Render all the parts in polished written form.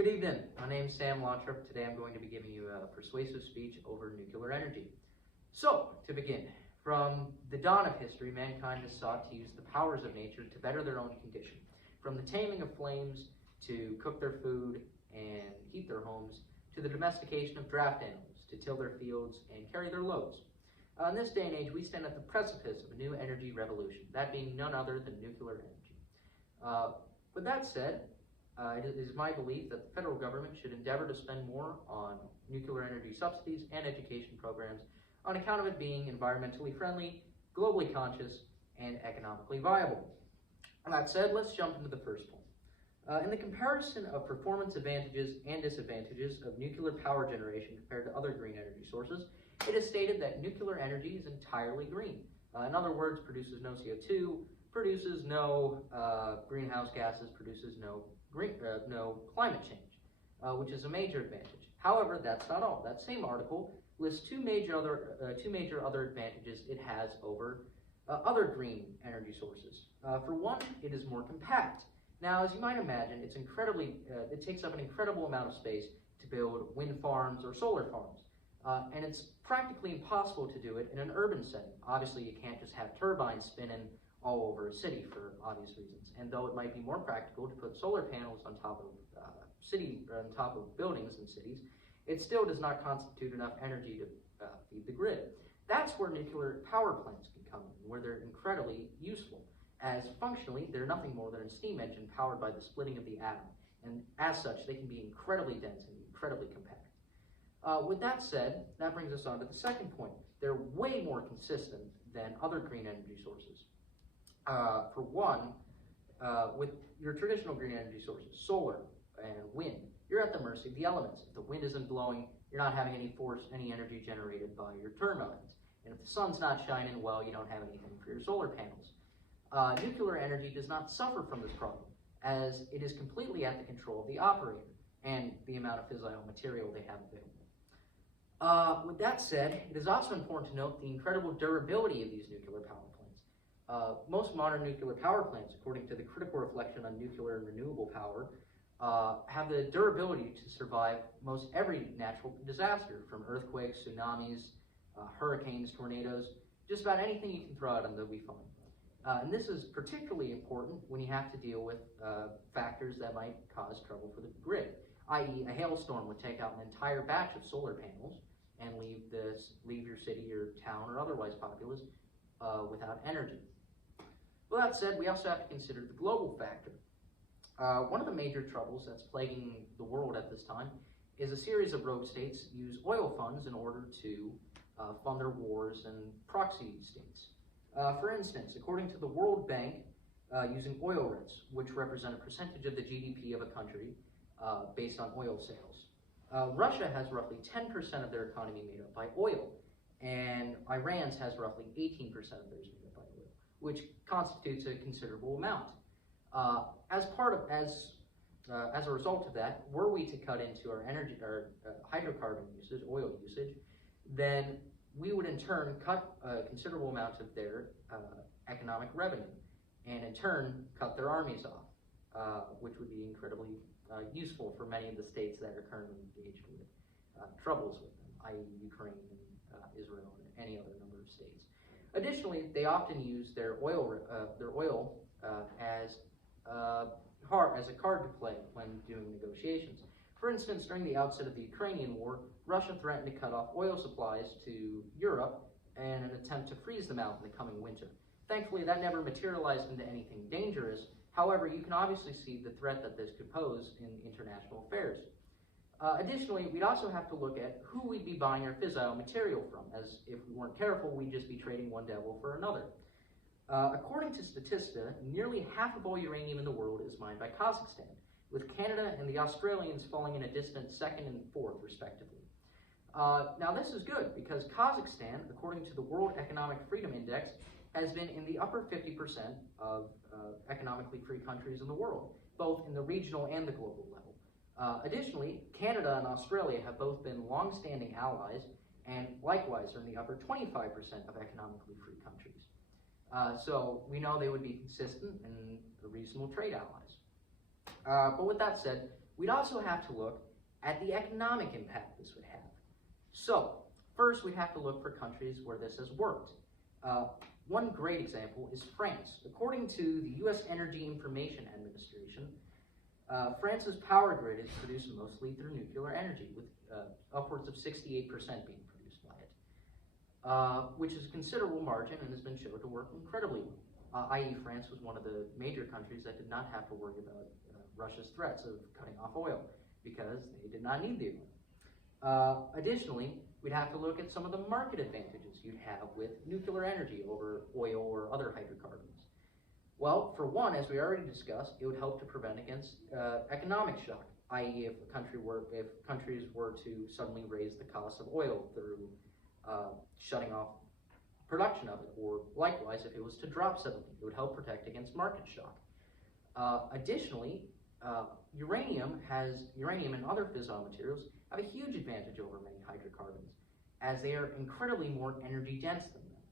Good evening. My name is Sam Lothrop. Today I'm going to be giving you a persuasive speech over nuclear energy. So, to begin, from the dawn of history, mankind has sought to use the powers of nature to better their own condition. From the taming of flames, to cook their food and heat their homes, to the domestication of draft animals, to till their fields and carry their loads. In this day and age, we stand at the precipice of a new energy revolution, that being none other than nuclear energy. With that said, it is my belief that the federal government should endeavor to spend more on nuclear energy subsidies and education programs on account of it being environmentally friendly, globally conscious, and economically viable. That said, let's jump into the first one. In the comparison of performance advantages and disadvantages of nuclear power generation compared to other green energy sources, it is stated that nuclear energy is entirely green. In other words, produces no CO2, produces no greenhouse gases, produces no climate change, which is a major advantage. However, that's not all. That same article lists two major other advantages it has over other green energy sources. For one, it is more compact. Now, as you might imagine, it takes up an incredible amount of space to build wind farms or solar farms. And it's practically impossible to do it in an urban setting. Obviously, you can't just have turbines spinning all over a city for obvious reasons. And though it might be more practical to put solar panels on top of buildings in cities, it still does not constitute enough energy to feed the grid. That's where nuclear power plants can come in, where they're incredibly useful, as functionally they're nothing more than a steam engine powered by the splitting of the atom. And as such, they can be incredibly dense and incredibly compact. With that said, that brings us on to the second point. They're way more consistent than other green energy sources. For one, with your traditional green energy sources, solar and wind, you're at the mercy of the elements. If the wind isn't blowing, you're not having any energy generated by your turbines. And if the sun's not shining, well, you don't have anything for your solar panels. Nuclear energy does not suffer from this problem, as it is completely at the control of the operator and the amount of fissile material they have available. With that said, it is also important to note the incredible durability of these nuclear power plants. Most modern nuclear power plants, according to the Critical Reflection on Nuclear and Renewable Power, have the durability to survive most every natural disaster, from earthquakes, tsunamis, hurricanes, tornadoes, just about anything you can throw at them, they'll be fine. And this is particularly important when you have to deal with factors that might cause trouble for the grid, i.e. a hailstorm would take out an entire batch of solar panels and leave your city or town or otherwise populace without energy. Well, that said, we also have to consider the global factor. One of the major troubles that's plaguing the world at this time is a series of rogue states use oil funds in order to fund their wars and proxy states. For instance, according to the World Bank, using oil rents, which represent a percentage of the GDP of a country based on oil sales, Russia has roughly 10% of their economy made up by oil, and Iran's has roughly 18% of theirs made up by oil, which constitutes a considerable amount. As a result of that, were we to cut into our hydrocarbon usage, oil usage, then we would in turn cut a considerable amount of their economic revenue, and in turn cut their armies off, which would be incredibly useful for many of the states that are currently engaged with troubles with them, i.e. Ukraine, Israel, and any other number of states. Additionally, they often use their oil as a card to play when doing negotiations. For instance, during the outset of the Ukrainian war, Russia threatened to cut off oil supplies to Europe in an attempt to freeze them out in the coming winter. Thankfully, that never materialized into anything dangerous. However, you can obviously see the threat that this could pose in international affairs. Additionally, we'd also have to look at who we'd be buying our fissile material from, as if we weren't careful, we'd just be trading one devil for another. According to Statista, nearly half of all uranium in the world is mined by Kazakhstan, with Canada and the Australians falling in a distant second and fourth, respectively. Now, this is good, because Kazakhstan, according to the World Economic Freedom Index, has been in the upper 50% of economically free countries in the world, both in the regional and the global level. Additionally, Canada and Australia have both been long-standing allies, and likewise are in the upper 25% of economically free countries. So we know they would be consistent and reasonable trade allies. But with that said, we'd also have to look at the economic impact this would have. So, first we'd have to look for countries where this has worked. One great example is France. According to the U.S. Energy Information Administration, France's power grid is produced mostly through nuclear energy, with upwards of 68% being produced by it, which is a considerable margin and has been shown to work incredibly well, i.e. France was one of the major countries that did not have to worry about Russia's threats of cutting off oil, because they did not need the oil. Additionally, we'd have to look at some of the market advantages you'd have with nuclear energy over oil or other hydrocarbons. Well, for one, as we already discussed, it would help to prevent against economic shock, i.e. if countries were to suddenly raise the cost of oil through shutting off production of it, or likewise, if it was to drop suddenly, it would help protect against market shock. Additionally, uranium and other fissile materials have a huge advantage over many hydrocarbons, as they are incredibly more energy dense than them.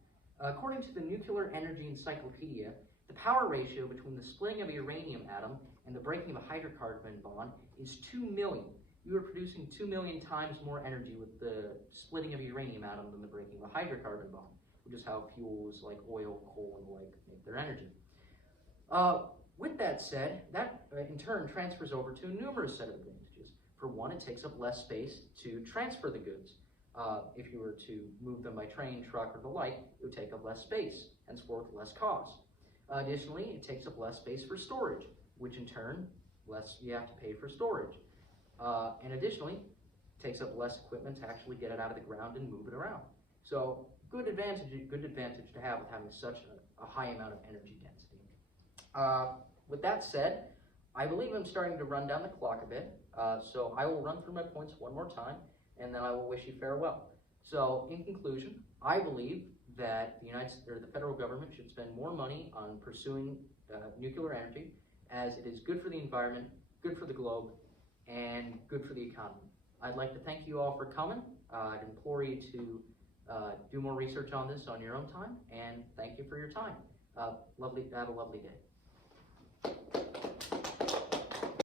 According to the Nuclear Energy Encyclopedia, the power ratio between the splitting of a uranium atom and the breaking of a hydrocarbon bond is 2 million. You are producing 2 million times more energy with the splitting of a uranium atom than the breaking of a hydrocarbon bond, which is how fuels like oil, coal, and the like make their energy. With that said, that in turn transfers over to a numerous set of advantages. For one, it takes up less space to transfer the goods. If you were to move them by train, truck, or the like, it would take up less space, henceforth less cost. Additionally, it takes up less space for storage, which in turn, less you have to pay for storage. And additionally, it takes up less equipment to actually get it out of the ground and move it around. So, good advantage to have with having such a high amount of energy density. With that said, I believe I'm starting to run down the clock a bit, so I will run through my points one more time, and then I will wish you farewell. So, in conclusion, I believe that the federal government should spend more money on pursuing nuclear energy, as it is good for the environment, good for the globe, and good for the economy. I'd like to thank you all for coming. I'd implore you to do more research on this on your own time, and thank you for your time. Have a lovely day.